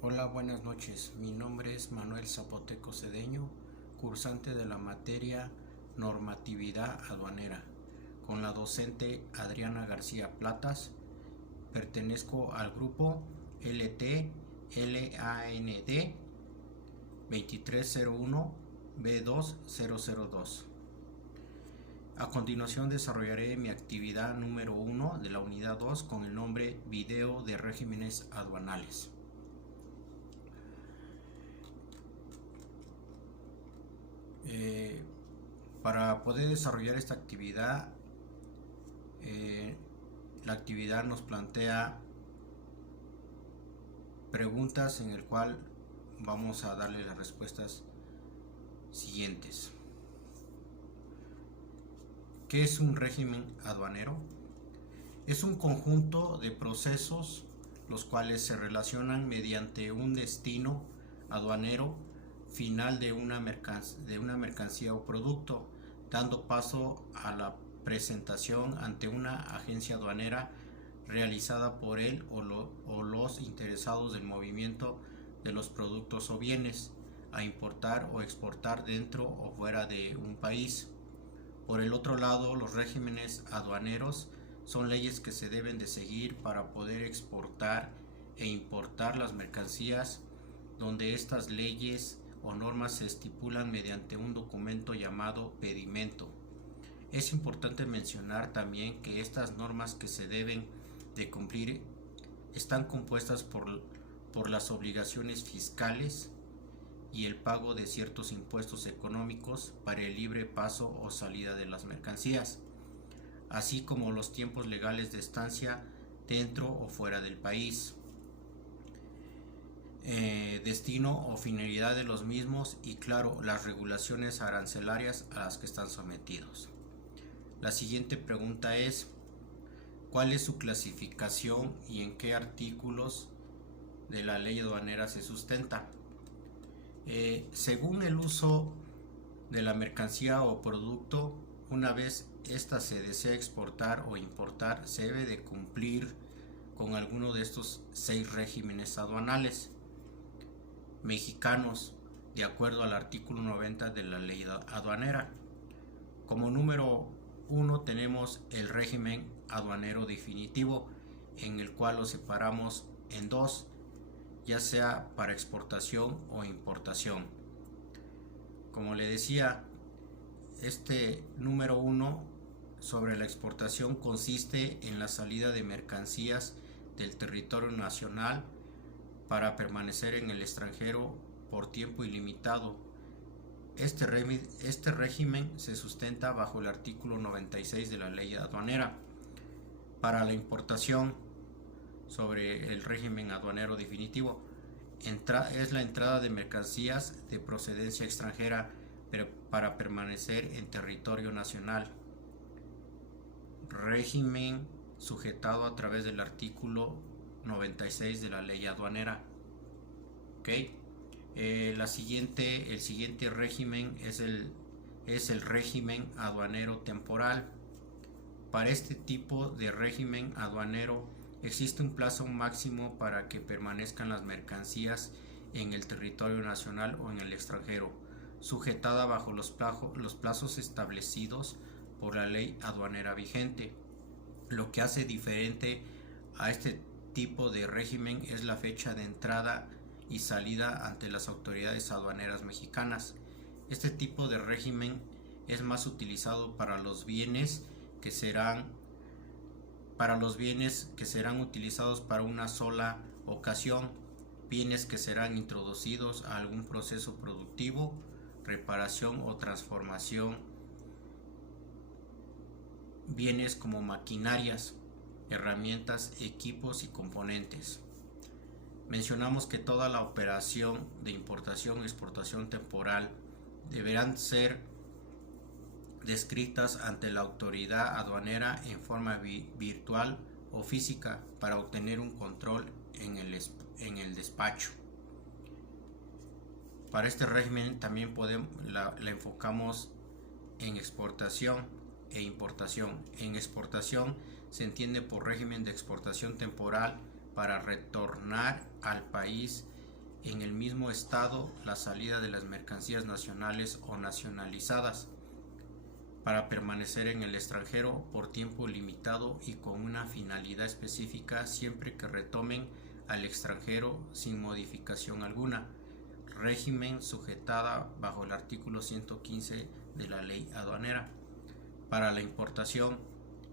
Hola, buenas noches. Mi nombre es Manuel Zapoteco Cedeño, cursante de la materia Normatividad Aduanera, con la docente Adriana García Platas. Pertenezco al grupo LT-LAND 2301 B2002. A continuación desarrollaré mi actividad número 1 de la unidad 2 con el nombre Video de regímenes aduanales. Para poder desarrollar esta actividad, la actividad nos plantea preguntas en el cual vamos a darle las respuestas siguientes. ¿Qué es un régimen aduanero? Es un conjunto de procesos los cuales se relacionan mediante un destino aduanero final de una mercancía o producto, dando paso a la presentación ante una agencia aduanera realizada por él o los interesados del movimiento de los productos o bienes a importar o exportar dentro o fuera de un país. Por el otro lado, los regímenes aduaneros son leyes que se deben de seguir para poder exportar e importar las mercancías, donde estas leyes o normas se estipulan mediante un documento llamado pedimento. Es importante mencionar también que estas normas que se deben de cumplir están compuestas por las obligaciones fiscales y el pago de ciertos impuestos económicos para el libre paso o salida de las mercancías, así como los tiempos legales de estancia dentro o fuera del país, destino o finalidad de los mismos y, claro, las regulaciones arancelarias a las que están sometidos. La siguiente pregunta es: ¿cuál es su clasificación y en qué artículos de la ley aduanera se sustenta? Según el uso de la mercancía o producto, una vez ésta se desea exportar o importar, se debe de cumplir con alguno de estos 6 regímenes aduanales mexicanos, de acuerdo al artículo 90 de la ley aduanera. Como número 1 tenemos el régimen aduanero definitivo, en el cual lo separamos en dos, ya sea para exportación o importación. Como le decía, este número 1 sobre la exportación consiste en la salida de mercancías del territorio nacional para permanecer en el extranjero por tiempo ilimitado. Este régimen se sustenta bajo el artículo 96 de la ley aduanera. Para la importación, sobre el régimen aduanero definitivo, es la entrada de mercancías de procedencia extranjera para permanecer en territorio nacional. Régimen sujetado a través del artículo 96 de la ley aduanera. El siguiente régimen es el régimen aduanero temporal. Para este tipo de régimen aduanero existe un plazo máximo para que permanezcan las mercancías en el territorio nacional o en el extranjero, sujetada bajo los plazos establecidos por la ley aduanera vigente. Lo que hace diferente a este tipo de régimen es la fecha de entrada y salida ante las autoridades aduaneras mexicanas. Este tipo de régimen es más utilizado para los bienes que serán utilizados para una sola ocasión, bienes que serán introducidos a algún proceso productivo, reparación o transformación, bienes como maquinarias, herramientas, equipos y componentes. Mencionamos que toda la operación de importación y exportación temporal deberán ser descritas ante la autoridad aduanera en forma virtual o física para obtener un control en el despacho. Para este régimen también la enfocamos en exportación e importación. En exportación se entiende por régimen de exportación temporal para retornar al país en el mismo estado la salida de las mercancías nacionales o nacionalizadas para permanecer en el extranjero por tiempo limitado y con una finalidad específica siempre que retomen al extranjero sin modificación alguna. Régimen sujetada bajo el artículo 115 de la ley aduanera. Para la importación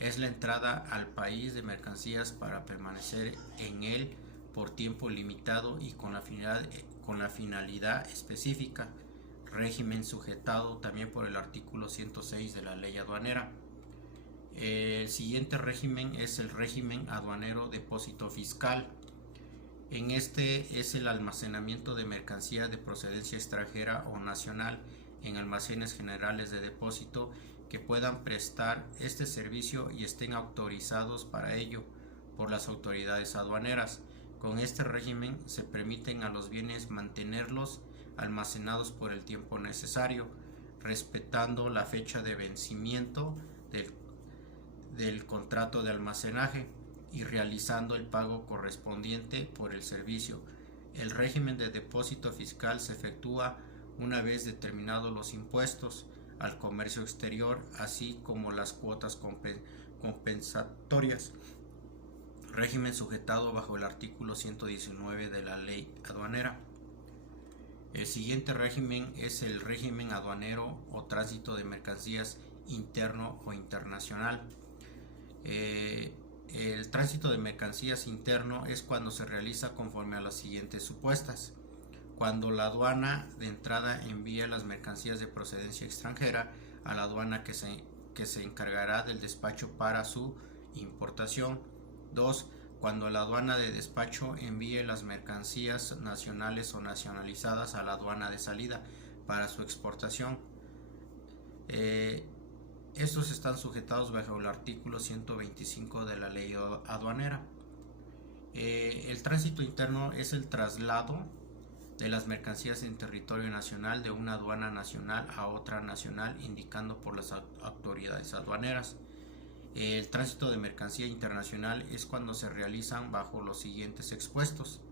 es la entrada al país de mercancías para permanecer en él por tiempo limitado y con la finalidad específica. Régimen sujetado también por el artículo 106 de la ley aduanera. El siguiente régimen es el régimen aduanero depósito fiscal. En este es el almacenamiento de mercancías de procedencia extranjera o nacional en almacenes generales de depósito que puedan prestar este servicio y estén autorizados para ello por las autoridades aduaneras. Con este régimen se permiten a los bienes mantenerlos almacenados por el tiempo necesario, respetando la fecha de vencimiento del contrato de almacenaje y realizando el pago correspondiente por el servicio. El régimen de depósito fiscal se efectúa una vez determinados los impuestos al comercio exterior, así como las cuotas compensatorias. Régimen sujetado bajo el artículo 119 de la ley aduanera. El siguiente régimen es el régimen aduanero o tránsito de mercancías interno o internacional. El tránsito de mercancías interno es cuando se realiza conforme a las siguientes supuestas. Cuando la aduana de entrada envía las mercancías de procedencia extranjera a la aduana que se encargará del despacho para su importación. 2. Cuando la aduana de despacho envíe las mercancías nacionales o nacionalizadas a la aduana de salida para su exportación. Estos están sujetados bajo el artículo 125 de la ley aduanera. El tránsito interno es el traslado de las mercancías en territorio nacional de una aduana nacional a otra nacional indicando por las autoridades aduaneras. El tránsito de mercancía internacional es cuando se realizan bajo los siguientes expuestos.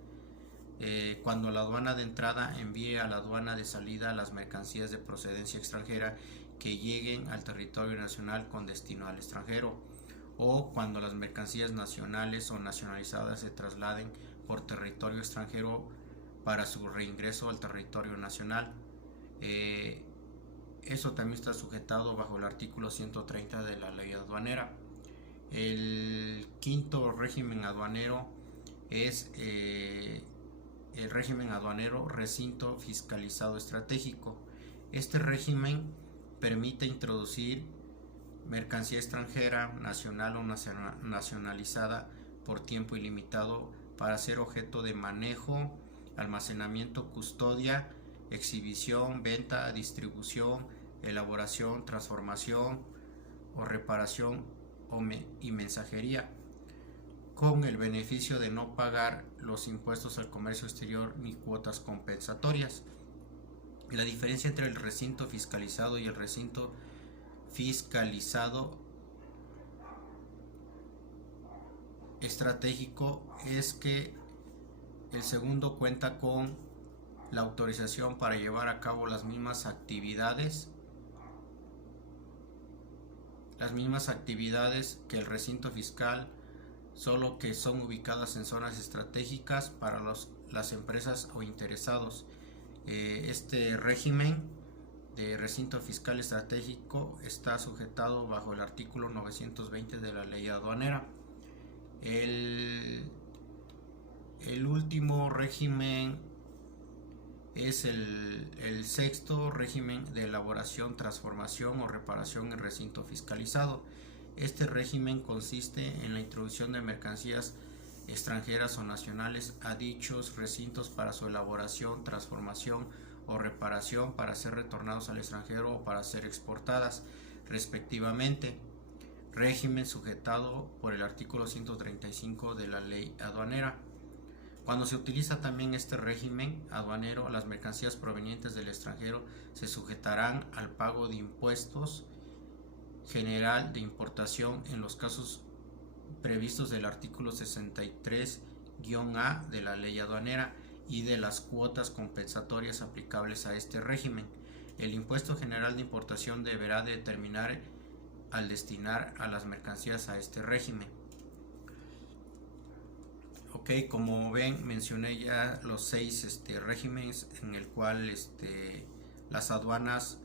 Cuando la aduana de entrada envíe a la aduana de salida las mercancías de procedencia extranjera que lleguen al territorio nacional con destino al extranjero, o cuando las mercancías nacionales o nacionalizadas se trasladen por territorio extranjero para su reingreso al territorio nacional. Eso también está sujetado bajo el artículo 130 de la ley aduanera. El quinto régimen aduanero es el régimen aduanero recinto fiscalizado estratégico. Este régimen permite introducir mercancía extranjera, nacional o nacionalizada por tiempo ilimitado para ser objeto de manejo, almacenamiento, custodia, exhibición, venta, distribución, elaboración, transformación o reparación y mensajería, con el beneficio de no pagar los impuestos al comercio exterior ni cuotas compensatorias. La diferencia entre el recinto fiscalizado y el recinto fiscalizado estratégico es que el segundo cuenta con la autorización para llevar a cabo las mismas actividades que el recinto fiscal, solo que son ubicadas en zonas estratégicas para las empresas o interesados. Este régimen de recinto fiscal estratégico está sujetado bajo el artículo 920 de la ley aduanera. El último régimen es el sexto régimen de elaboración, transformación o reparación en recinto fiscalizado. Este régimen consiste en la introducción de mercancías extranjeras o nacionales a dichos recintos para su elaboración, transformación o reparación para ser retornados al extranjero o para ser exportadas, respectivamente. Régimen sujetado por el artículo 135 de la ley aduanera. Cuando se utiliza también este régimen aduanero, las mercancías provenientes del extranjero se sujetarán al pago de impuestos general de importación en los casos previstos del artículo 63-A de la ley aduanera y de las cuotas compensatorias aplicables a este régimen. El impuesto general de importación deberá determinar al destinar a las mercancías a este régimen. Ok, como ven, mencioné ya los 6 regímenes en el cual las aduanas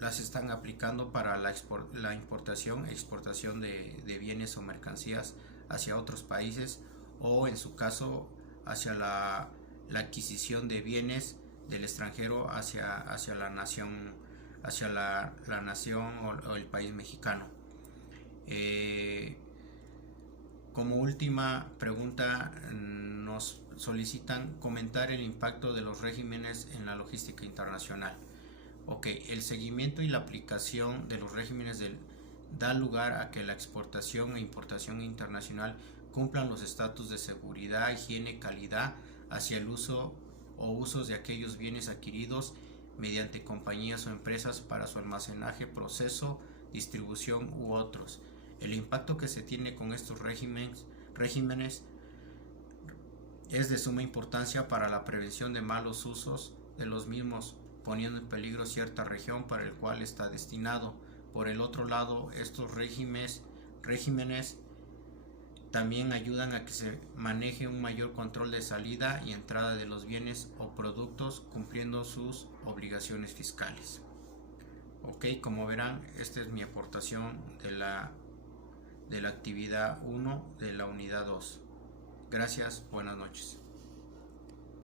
las están aplicando para la importación e exportación de bienes o mercancías hacia otros países, o en su caso hacia la adquisición de bienes del extranjero hacia la nación, o el país mexicano. Como última pregunta, nos solicitan comentar el impacto de los regímenes en la logística internacional. Ok, el seguimiento y la aplicación de los regímenes da lugar a que la exportación e importación internacional cumplan los estatus de seguridad, higiene, calidad hacia el uso o usos de aquellos bienes adquiridos mediante compañías o empresas para su almacenaje, proceso, distribución u otros. El impacto que se tiene con estos regímenes es de suma importancia para la prevención de malos usos de los mismos, poniendo en peligro cierta región para el cual está destinado. Por el otro lado, estos regímenes también ayudan a que se maneje un mayor control de salida y entrada de los bienes o productos, cumpliendo sus obligaciones fiscales. Ok, como verán, esta es mi aportación de la actividad 1 de la unidad 2. Gracias, buenas noches.